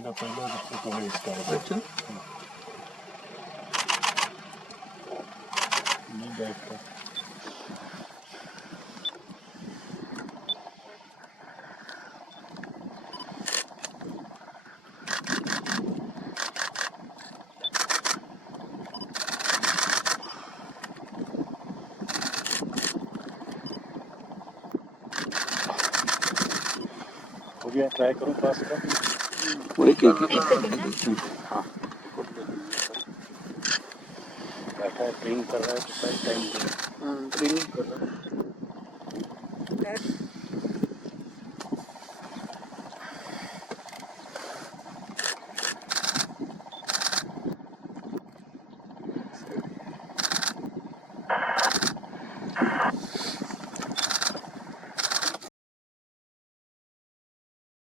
मेरा पहला रिपोर्ट है इसका। अच्छा, नहीं बैठता। हो गया, ट्राई करूँ पास का। हाँ, बैठा है, ड्रिंक कर रहा है तो टाइम ड्रिंक कर रहा है।